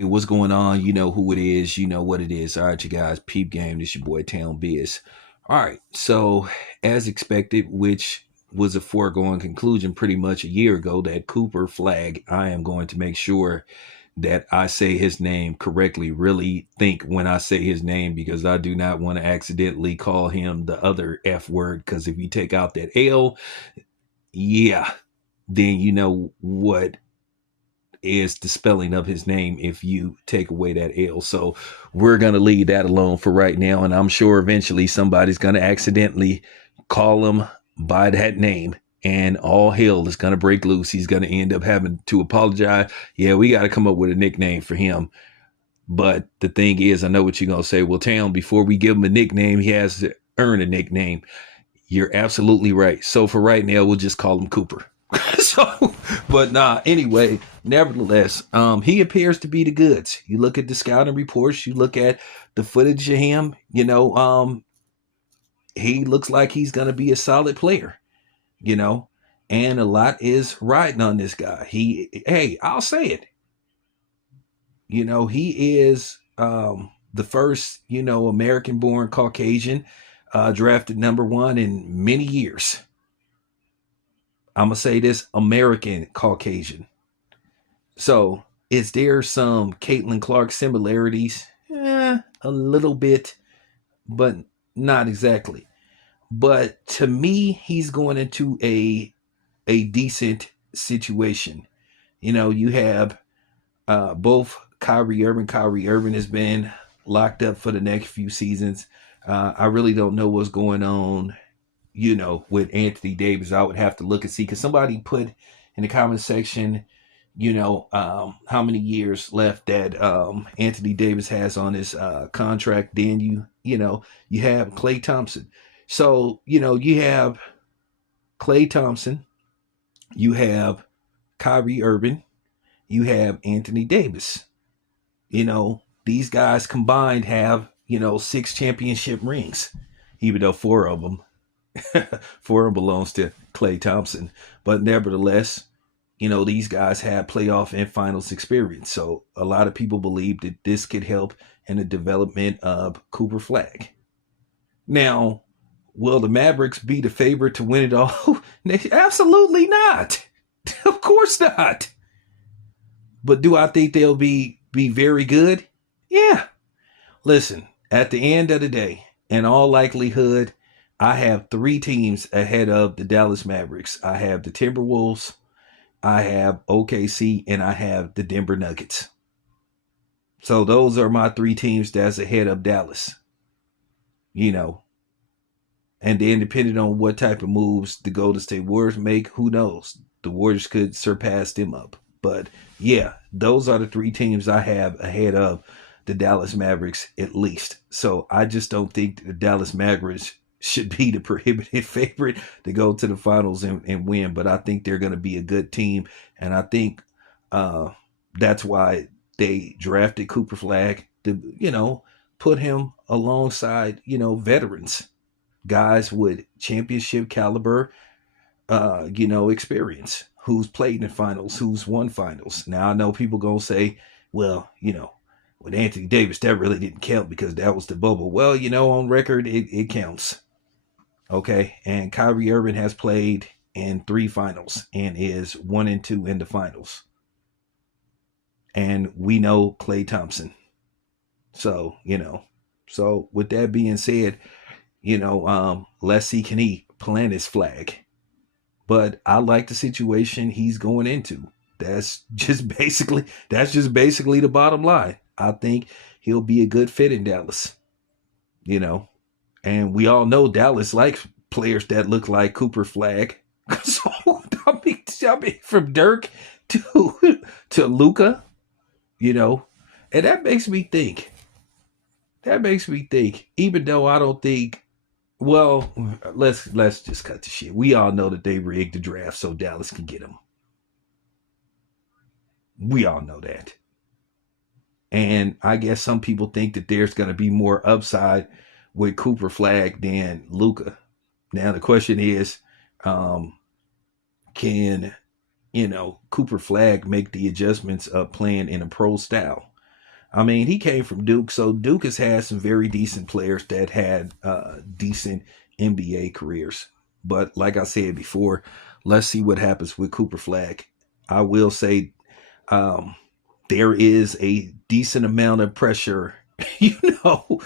Hey, what's going on? You know who it is. You know what it is. All right, you guys. Peep game. This your boy Town Biz. All right. So, as expected, which was a foregone conclusion pretty much a year ago, that Cooper Flagg, I am going to make sure that I say his name correctly. Really think when I say his name because I do not want to accidentally call him the other F word. Because if you take out that L, yeah, then you know what is the spelling of his name if you take away that L. So we're going to leave that alone for right now. And I'm sure eventually somebody's going to accidentally call him by that name and all hell is going to break loose. He's going to end up having to apologize. Yeah, we got to come up with a nickname for him. But the thing is, I know what you're going to say. Well, Town, before we give him a nickname, he has to earn a nickname. You're absolutely right. So for right now, we'll just call him Cooper. So, but nah, anyway, nevertheless, he appears to be the goods. You look at the scouting reports, you look at the footage of him, he looks like he's going to be a solid player, you know, and a lot is riding on this guy. Hey, I'll say it, he is, the first, American born Caucasian, drafted number one in many years. I'm going to say this American Caucasian. So, is there some Caitlin Clark similarities? A little bit, but not exactly. But to me, he's going into a decent situation. You have both Kyrie Irving. Kyrie Irving has been locked up for the next few seasons. I really don't know what's going on, with Anthony Davis. I would have to look and see because somebody put in the comment section, how many years left that Anthony Davis has on his contract. Then you have Klay Thompson. So you have Klay Thompson, you have Kyrie Irving, you have Anthony Davis. These guys combined have 6 championship rings, even though 4 of them belongs to Klay Thompson. But nevertheless, these guys have playoff and finals experience. So a lot of people believe that this could help in the development of Cooper Flagg. Now, will the Mavericks be the favorite to win it all? Absolutely not. Of course not. But do I think they'll be very good? Yeah. Listen, at the end of the day, in all likelihood, I have 3 teams ahead of the Dallas Mavericks. I have the Timberwolves, I have OKC, and I have the Denver Nuggets. So those are my 3 teams that's ahead of Dallas. And then depending on what type of moves the Golden State Warriors make, who knows? The Warriors could surpass them up. But yeah, those are the 3 teams I have ahead of the Dallas Mavericks at least. So I just don't think the Dallas Mavericks should be the prohibited favorite to go to the finals and win. But I think they're going to be a good team. And I think that's why they drafted Cooper Flagg to, put him alongside, veterans, guys with championship caliber, experience, who's played in finals, who's won finals. Now, I know people going to say, well, with Anthony Davis, that really didn't count because that was the bubble. Well, on record, it counts. Okay. And Kyrie Irving has played in 3 finals and is 1 and 2 in the finals. And we know Klay Thompson. So, so with that being said, let's see, can he plant his flag? But I like the situation he's going into. That's just basically the bottom line. I think he'll be a good fit in Dallas. And we all know Dallas likes players that look like Cooper Flagg. So I mean, from Dirk to Luka, and that makes me think. Even though I don't think, well, let's just cut the shit. We all know that they rigged the draft so Dallas can get him. We all know that. And I guess some people think that there's going to be more upside with Cooper Flagg than Luka. Now the question is, can Cooper Flagg make the adjustments of playing in a pro style? I mean, he came from Duke, so Duke has had some very decent players that had decent NBA careers. But like I said before, let's see what happens with Cooper Flagg. I will say um, there is a decent amount of pressure, you know,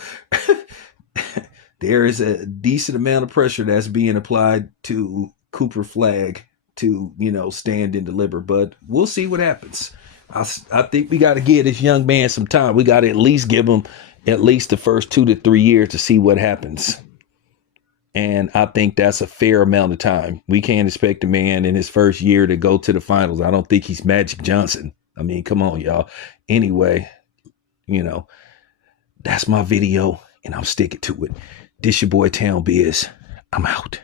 there is a decent amount of pressure that's being applied to Cooper Flagg to, stand and deliver. But we'll see what happens. I think we got to give this young man some time. We got to at least give him at least the first 2 to 3 years to see what happens. And I think that's a fair amount of time. We can't expect a man in his first year to go to the finals. I don't think he's Magic Johnson. I mean, come on, y'all. Anyway, that's my video, and I'm sticking to it. This your boy Town Biz. I'm out.